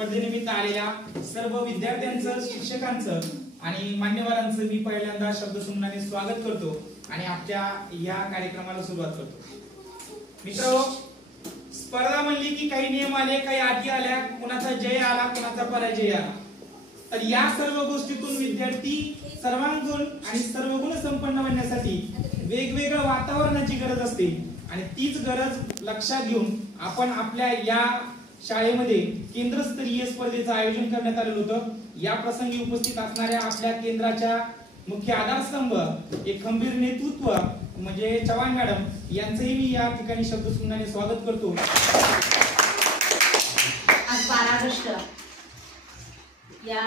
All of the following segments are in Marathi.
स्पर्धेनिमित्त आलेल्या सर्व विद्यार्थ्यांचं, शिक्षकांचं आणि मान्यवरांचं मी पहिल्यांदा शब्दसंमुखाने स्वागत करतो आणि आपल्या या कार्यक्रमाला सुरुवात करतो। मित्रांनो, स्पर्धा म्हणली की काही नियम आले, काही अटी आल्या, कुणाचा जय आला, कुणाचा पराजय आला। तर या सर्व गोष्टीतून विद्यार्थी सर्वांगुण आणि सर्वगुण संपन्न बनण्यासाठी वेगवेगळ्या वातावरणाची गरज असते आणि तीच गरज लक्षात घेऊन आपण आपल्या या शाळेमध्ये केंद्रस्तरीय स्पर्धेचं आयोजन करण्यात आलेलं होतं। या प्रसंगी उपस्थित असणाऱ्या आपल्या केंद्राच्या मुख्य आधारस्तंभ, एक खंबीर नेतृत्व म्हणजे चव्हाण मॅडम यांचंही मी या ठिकाणी शब्दसंमुखाने स्वागत करतो। आज 12 ऑगस्ट या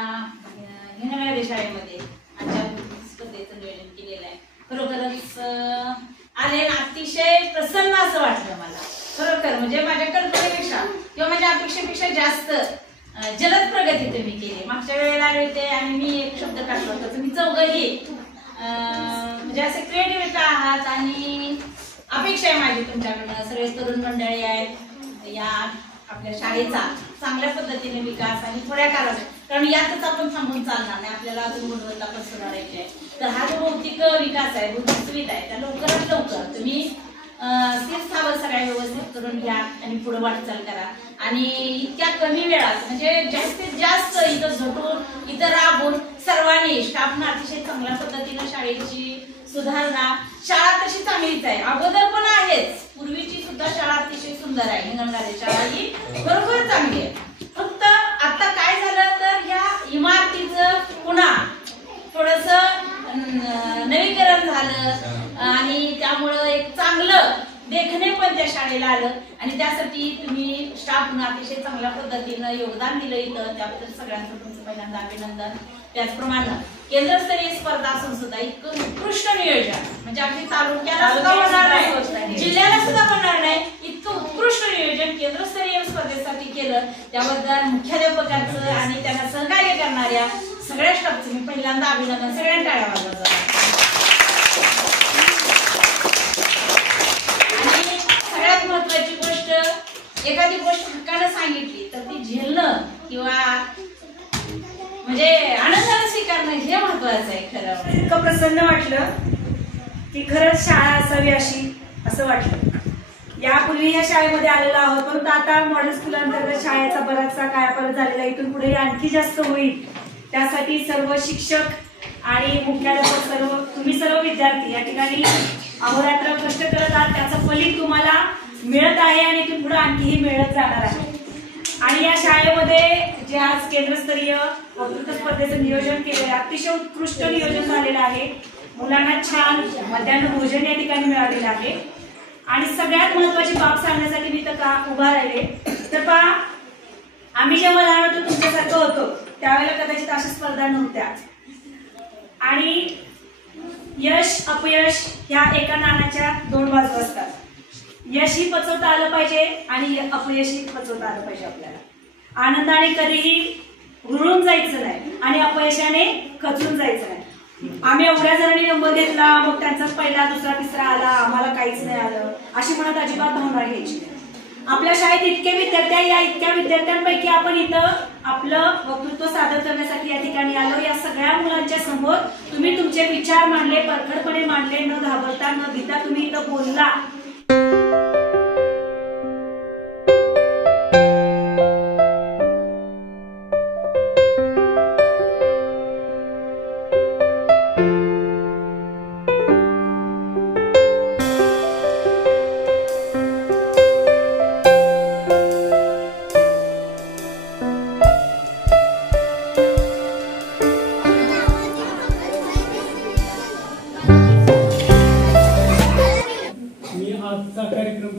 हिंगणघाट शाळेमध्ये आजच्या स्पर्धेचं नियोजन केलेलं आहे। खरोखरच आले अतिशय प्रसन्न असं वाटलं मला, खरोखर म्हणजे माझ्या कल्पनेपेक्षा किंवा माझ्या अपेक्षेपेक्षा जास्त जलद प्रगती तुम्ही केली। मागच्या वेळेला आले होते आणि मी एक शब्द काढला होता, तुम्ही चौघही म्हणजे असे क्रिएटिव्ह आहात आणि अपेक्षा आहे माझी तुमच्याकडनं, सगळे तरुण मंडळी आहेत, या आपल्या शाळेचा चांगल्या पद्धतीने विकास आणि थोड्या काळात, कारण यातच आपण थांबून चालणार नाही, आपल्याला अजून गुणवत्ता पण सुधारायची आहे। तर हा जो भौतिक विकास आहे, भौतिक सुविधा आहे, त्या लवकरात लवकर तुम्ही स्थावर सगळ्या व्यवस्थित करून घ्या आणि पुढे वाटचाल करा आणि इतक्या कमी वेळात म्हणजे जास्तीत जास्त इथं झटून इथं राबून सर्वांनी स्टाफनं अतिशय चांगल्या पद्धतीने शाळेची सुधारणा, शाळा तशी चांगलीच आहे, अगोदर पण आहेच, पूर्वीची सुद्धा शाळा अतिशय सुंदर आहे, हिंगणघाट शाळा ही बरोबर चांगली आहे। फक्त आता काय झालं तर या इमारतीचं पुन्हा थोडस नवीकरण झालं आणि त्यामुळं एक चांगलं देखणे पण त्या शाळेला आलं आणि त्यासाठी तुम्ही स्टाफनं अतिशय चांगल्या पद्धतीनं योगदान दिलं इथं, त्याबद्दल सगळ्यांचं तुमचं पहिल्यांदा अभिनंदन। त्याचप्रमाणे केंद्रस्तरीय स्पर्धा असून सुद्धा इतकं उत्कृष्ट नियोजन म्हणजे अगदी तालुक्याला सुद्धा होणार नाही, जिल्ह्याला सुद्धा होणार नाही, इतकं उत्कृष्ट नियोजन केंद्रस्तरीय स्पर्धेसाठी केलं, त्याबद्दल मुख्याध्यापकांचं आणि त्यांना सहकार्य करणाऱ्या सगळ्या स्टाफचं मी पहिल्यांदा अभिनंदन, सगळ्यांना टाळ्या वाजवतो। आणि सगळ्यात महत्वाची गोष्ट, एखादी गोष्ट हक्कानं सांगितली तर ती झेलणं किंवा म्हणजे आनंदाने स्वीकारणं हे महत्वाचं आहे। खरं इतकं प्रसन्न वाटलं की खरंच शाळा असावी अशी असं वाटलं। यापूर्वी या शाळेमध्ये आलेलो आहोत, परंतु आता मॉडेल स्कूल अंतर्गत शाळेचा बराचसा कायापालट झालेला, इथून पुढे आणखी जास्त होईल, त्यासाठी सर्व शिक्षक आणि मुख्याध्यापक, सर्व तुम्ही सर्व विद्यार्थी या ठिकाणी अहोरात्र कष्ट करत आहात, त्याचं फलित तुम्हाला मिळत आहे आणि इथून पुढे आणखीही मिळत जाणार आहे। आणि या शाळेमध्ये जे आज केंद्रस्तरीय वक्तृत्व स्पर्धेचं नियोजन केलेलं आहे, अतिशय उत्कृष्ट नियोजन झालेलं आहे, मुलांना छान मध्यान्ह भोजन या ठिकाणी मिळालेलं आहे। आणि सगळ्यात महत्वाची बाब सांगण्यासाठी मी तर का उभा राहिले तर पहा, आम्ही जेव्हा लहान होतो तुमच्यासारखं होतो त्यावेळेला कदाचित अशा स्पर्धा नव्हत्या आणि यश अपयश ह्या एका नाण्याच्या दोन बाजू असतात। यशही पचवता आलं पाहिजे आणि अपयशही पचवता आलं पाहिजे आपल्याला। आनंदाने कधीही रुळून जायचं नाही आणि अपयशाने खचून जायचं नाही। आम्ही एवढ्या जणांनी नंबर घेतला, मग त्यांचाच पहिला दुसरा तिसरा आला, आम्हाला काहीच नाही आलं अशी म्हणत अजिबात भावना घ्यायची। आपल्या शाळेत इतके विद्यार्थी आहे, या इतक्या विद्यार्थ्यांपैकी आपण इथं आपलं वक्तृत्व सादर करण्यासाठी या ठिकाणी आलो। या सगळ्या मुलांच्या समोर तुम्ही तुमचे विचार मांडले, परखडपणे मांडले, न घाबरता न भीता तुम्ही इथं बोलला।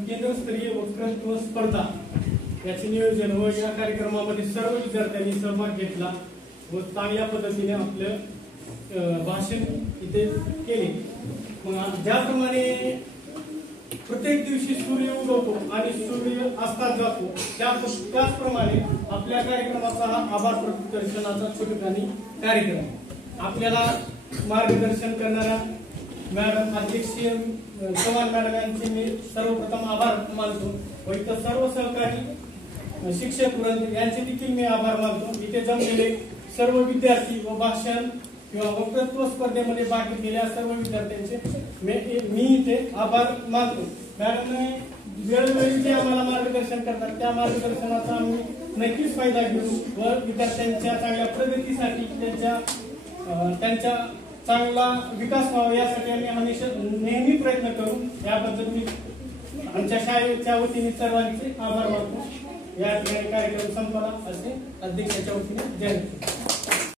केंद्रस्तरीय वक्तृत्व स्पर्धा याचे नियोजन व या कार्यक्रमामध्ये सर्व विद्यार्थ्यांनी सहभाग घेतला व चांगल्या पद्धतीने आपलं भाषण इथे केले। मग ज्याप्रमाणे प्रत्येक दिवशी सूर्य उगवतो आणि सूर्य अस्तात जातो, त्याचप्रमाणे आपल्या कार्यक्रमाचा हा आभार प्रदर्शनाचा छोटेखानी कार्यक्रम। आपल्याला मार्गदर्शन करणारा मॅडम अध्यक्षीय चव्हाण मॅडम यांचे मी सर्वप्रथम आभार मानतो व इतर सर्व सहकारी शिक्षक वृंद यांचे देखील मी आभार मानतो. इथे जमलेले सर्व विद्यार्थी व भाषण किंवा वक्तृत्व स्पर्धेमध्ये भाग घेतलेल्या सर्व विद्यार्थ्यांचे मी इथे आभार मानतो. मॅडमने वेळोवेळी जे आम्हाला मार्गदर्शन करतात त्या मार्गदर्शनाचा आम्ही नक्कीच फायदा घेऊ व विद्यार्थ्यांच्या चांगल्या प्रगतीसाठी त्यांच्या चांगला विकास व्हावा यासाठी आम्ही हमेशा नेहमी प्रयत्न करू. याबद्दल मी आमच्या शाळेच्या वतीने सर्वांचे आभार मानतो. या ठिकाणी कार्यक्रम संपला असे अध्यक्षाच्या वतीने जाहीर करतो.